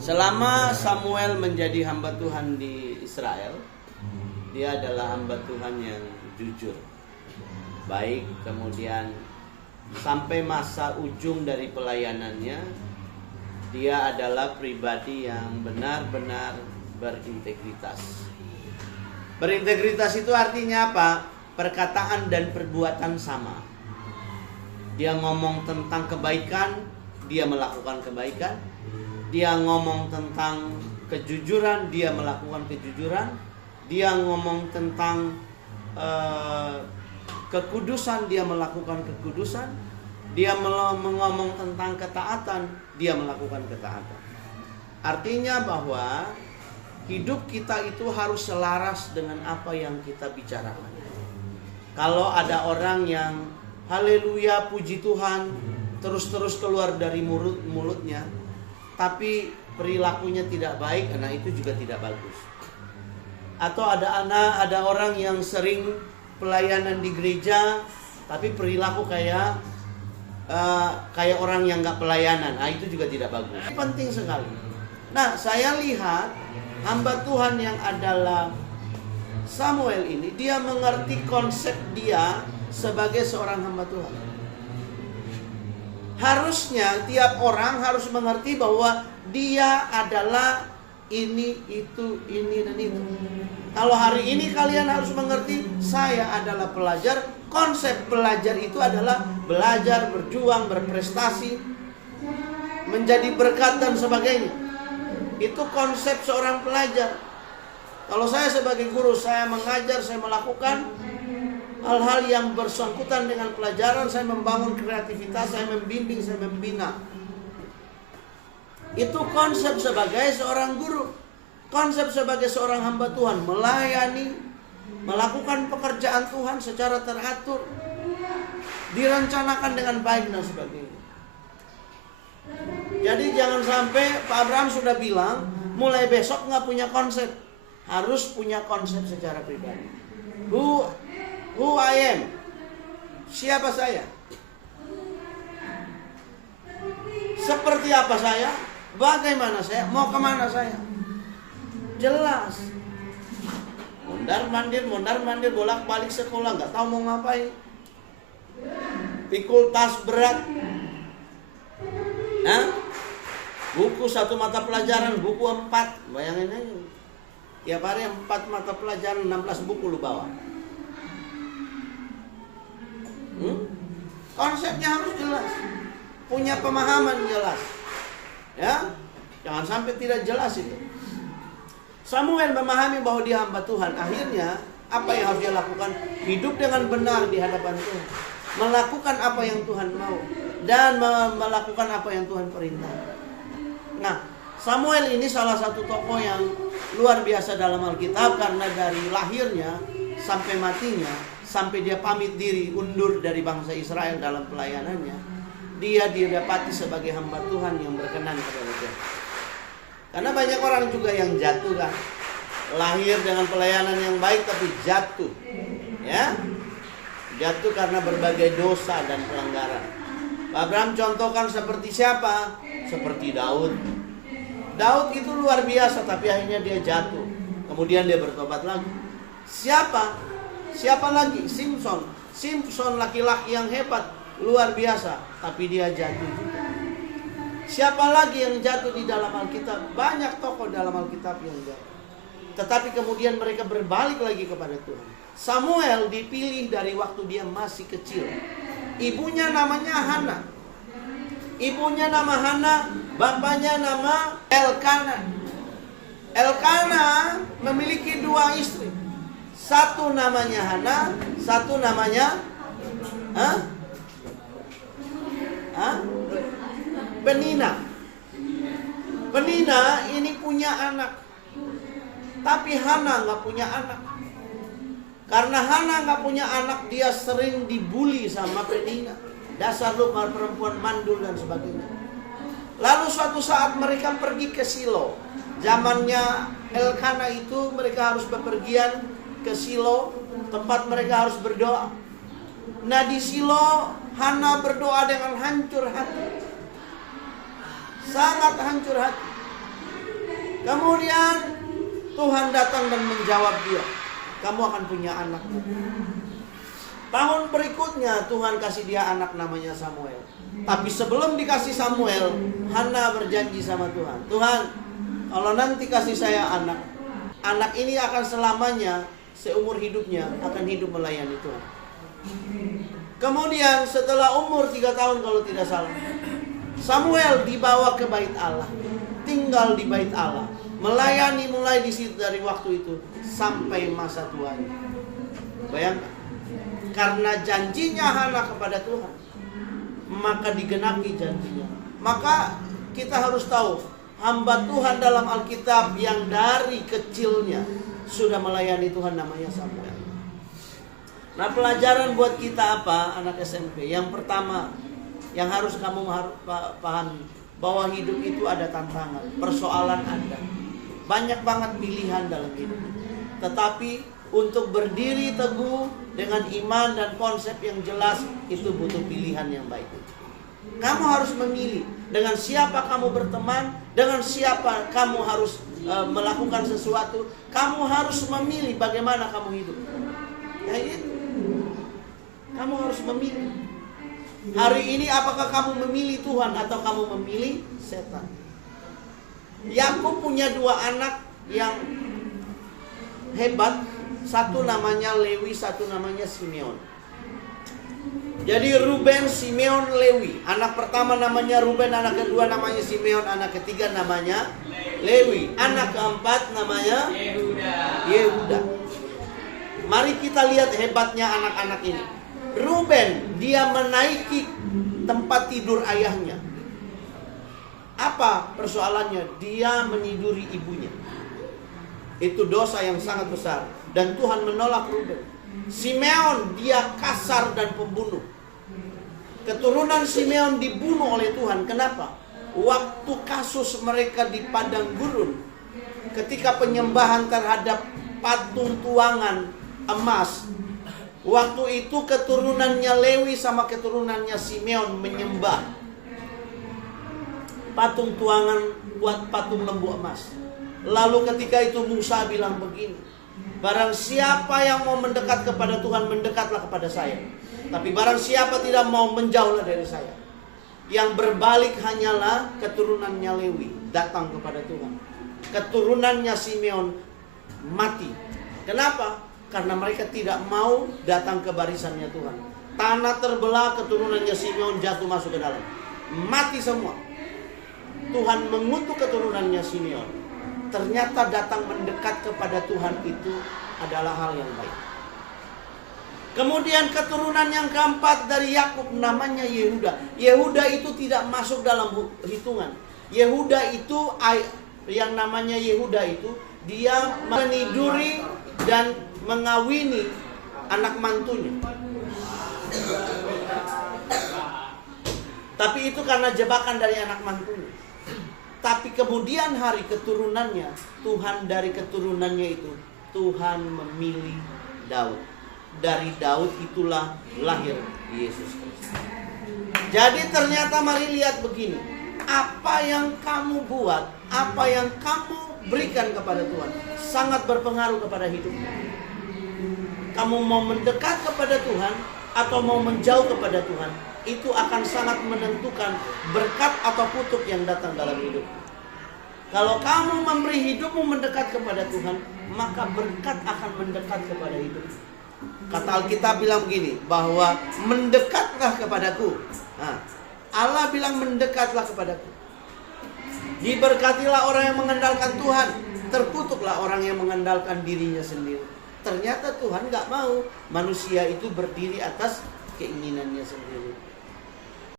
Selama Samuel menjadi hamba Tuhan di Israel, dia adalah hamba Tuhan yang jujur, baik. Kemudian sampai masa ujung dari pelayanannya, dia adalah pribadi yang benar-benar berintegritas. Berintegritas itu artinya apa? Perkataan dan perbuatan sama. Dia ngomong tentang kebaikan, dia melakukan kebaikan. Dia ngomong tentang kejujuran, dia melakukan kejujuran. Dia ngomong tentang kekudusan, dia melakukan kekudusan. Dia ngomong tentang ketaatan, dia melakukan ketaatan. Artinya bahwa hidup kita itu harus selaras dengan apa yang kita bicarakan. Kalau ada orang yang haleluya, puji Tuhan, terus-terus keluar dari mulutnya, tapi perilakunya tidak baik, nah itu juga tidak bagus. Atau ada orang yang sering pelayanan di gereja, tapi perilaku kayak orang yang nggak pelayanan, nah itu juga tidak bagus. Penting sekali. Nah, saya lihat hamba Tuhan yang adalah Samuel ini, dia mengerti konsep dia sebagai seorang hamba Tuhan. Harusnya tiap orang harus mengerti bahwa dia adalah ini, itu, ini, dan itu. Kalau hari ini kalian harus mengerti, saya adalah pelajar. Konsep pelajar itu adalah belajar, berjuang, berprestasi, menjadi berkat dan sebagainya. Itu konsep seorang pelajar. Kalau saya sebagai guru, saya mengajar, saya melakukan hal-hal yang bersangkutan dengan pelajaran, saya membangun kreativitas, saya membimbing, saya membina. Itu konsep sebagai seorang guru. Konsep sebagai seorang hamba Tuhan, melayani, melakukan pekerjaan Tuhan secara teratur, direncanakan dengan baik dan sebagainya. Jadi jangan sampai Pak Abraham sudah bilang, mulai besok nggak punya konsep. Harus punya konsep secara pribadi. Who I am? Siapa saya? Seperti apa saya? Bagaimana saya? Mau kemana saya? Jelas. Mondar-mandir, bolak-balik sekolah, nggak tahu mau ngapain. Pikul tas berat. Buku 1 mata pelajaran, buku 4. Bayangin aja. Tiap hari 4 mata pelajaran, 16 buku lu bawa. Konsepnya harus jelas, punya pemahaman jelas, ya, jangan sampai tidak jelas itu. Samuel memahami bahwa dia hamba Tuhan. Akhirnya apa yang harus dia lakukan? Hidup dengan benar di hadapan Tuhan, melakukan apa yang Tuhan mau, dan melakukan apa yang Tuhan perintahkan. Nah, Samuel ini salah satu tokoh yang luar biasa dalam Alkitab, karena dari lahirnya sampai matinya, sampai dia pamit diri, undur dari bangsa Israel dalam pelayanannya, dia didapati sebagai hamba Tuhan yang berkenan kepada Tuhan. Karena banyak orang juga yang jatuh kan, lahir dengan pelayanan yang baik tapi jatuh, ya, jatuh karena berbagai dosa dan pelanggaran. Pak Abraham contohkan seperti siapa? Seperti Daud. Daud itu luar biasa, tapi akhirnya dia jatuh. Kemudian dia bertobat lagi. Siapa lagi? Simpson laki-laki yang hebat, luar biasa, tapi dia jatuh juga. Siapa lagi yang jatuh di dalam Alkitab? Banyak tokoh dalam Alkitab yang jatuh. Tetapi kemudian mereka berbalik lagi kepada Tuhan. Samuel dipilih dari waktu dia masih kecil. Ibunya namanya Hana. Ibunya nama Hana, bapaknya nama Elkana. Elkana memiliki 2 istri. Satu namanya Hana, satu namanya Penina. Penina ini punya anak, tapi Hana nggak punya anak. Karena Hana nggak punya anak, dia sering dibully sama Penina. Dasar lu perempuan mandul dan sebagainya. Lalu suatu saat mereka pergi ke Silo. Zamannya Elkana itu mereka harus bepergian ke Silo, tempat mereka harus berdoa. Nah di Silo Hana berdoa dengan hancur hati. Sangat hancur hati. Kemudian Tuhan datang dan menjawab dia, kamu akan punya anak. Tahun berikutnya Tuhan kasih dia anak namanya Samuel. Tapi sebelum dikasih Samuel, Hana berjanji sama Tuhan, Tuhan, kalau nanti kasih saya anak, anak ini akan selamanya, seumur hidupnya akan hidup melayani Tuhan. Kemudian setelah umur 3 tahun kalau tidak salah, Samuel dibawa ke bait Allah, tinggal di bait Allah, melayani mulai di situ dari waktu itu sampai masa tuanya. Bayangkan, karena janjinya Hana kepada Tuhan, maka digenapi janjinya. Maka kita harus tahu, hamba Tuhan dalam Alkitab yang dari kecilnya sudah melayani Tuhan namanya Samuel. Nah, pelajaran buat kita apa, anak SMP? Yang pertama, yang harus kamu pahami, bahwa hidup itu ada tantangan, persoalan ada. Banyak banget pilihan dalam hidup. Tetapi untuk berdiri teguh dengan iman dan konsep yang jelas, itu butuh pilihan yang baik. Kamu harus memilih dengan siapa kamu berteman, dengan siapa kamu harus melakukan sesuatu. Kamu harus memilih bagaimana kamu hidup. Ya, itu. Kamu harus memilih. Hari ini apakah kamu memilih Tuhan atau kamu memilih setan? Yakub punya 2 anak yang hebat. Satu namanya Lewi, satu namanya Simeon. Jadi Ruben, Simeon, Lewi. Anak pertama namanya Ruben, anak kedua namanya Simeon, anak ketiga namanya Lewi. Anak keempat namanya Yehuda. Mari kita lihat hebatnya anak-anak ini. Ruben, dia menaiki tempat tidur ayahnya. Apa persoalannya? Dia meniduri ibunya. Itu dosa yang sangat besar. Dan Tuhan menolak Ruben. Simeon, dia kasar dan pembunuh. Keturunan Simeon dibunuh oleh Tuhan. Kenapa? Waktu kasus mereka di padang gurun, ketika penyembahan terhadap patung tuangan emas, waktu itu keturunannya Lewi sama keturunannya Simeon menyembah patung tuangan buat patung lembu emas. Lalu ketika itu Musa bilang begini, barang siapa yang mau mendekat kepada Tuhan, mendekatlah kepada saya. Tapi barang siapa tidak mau, menjauhlah dari saya. Yang berbalik hanyalah keturunannya Lewi datang kepada Tuhan. Keturunannya Simeon mati. Kenapa? Karena mereka tidak mau datang ke barisannya Tuhan. Tanah terbelah, keturunannya Simeon jatuh masuk ke dalam. Mati semua. Tuhan mengutuk keturunannya Simeon. Ternyata datang mendekat kepada Tuhan itu adalah hal yang baik. Kemudian keturunan yang keempat dari Yakub namanya Yehuda. Yehuda itu tidak masuk dalam hitungan. Yehuda itu, yang namanya Yehuda itu, dia meniduri dan mengawini anak mantunya. Tapi itu karena jebakan dari anak mantunya. Tapi kemudian hari keturunannya, Tuhan dari keturunannya itu, Tuhan memilih Daud. Dari Daud itulah lahir Yesus Kristus. Jadi ternyata mari lihat begini, apa yang kamu buat, apa yang kamu berikan kepada Tuhan, sangat berpengaruh kepada hidupmu. Kamu mau mendekat kepada Tuhan atau mau menjauh kepada Tuhan, itu akan sangat menentukan berkat atau kutuk yang datang dalam hidup. Kalau kamu memberi hidupmu mendekat kepada Tuhan, maka berkat akan mendekat kepada hidupmu. Kata Alkitab bilang begini, bahwa mendekatlah kepadaku. Nah, Allah bilang mendekatlah kepadaku. Diberkatilah orang yang mengandalkan Tuhan, terkutuklah orang yang mengandalkan dirinya sendiri. Ternyata Tuhan gak mau manusia itu berdiri atas keinginannya sendiri.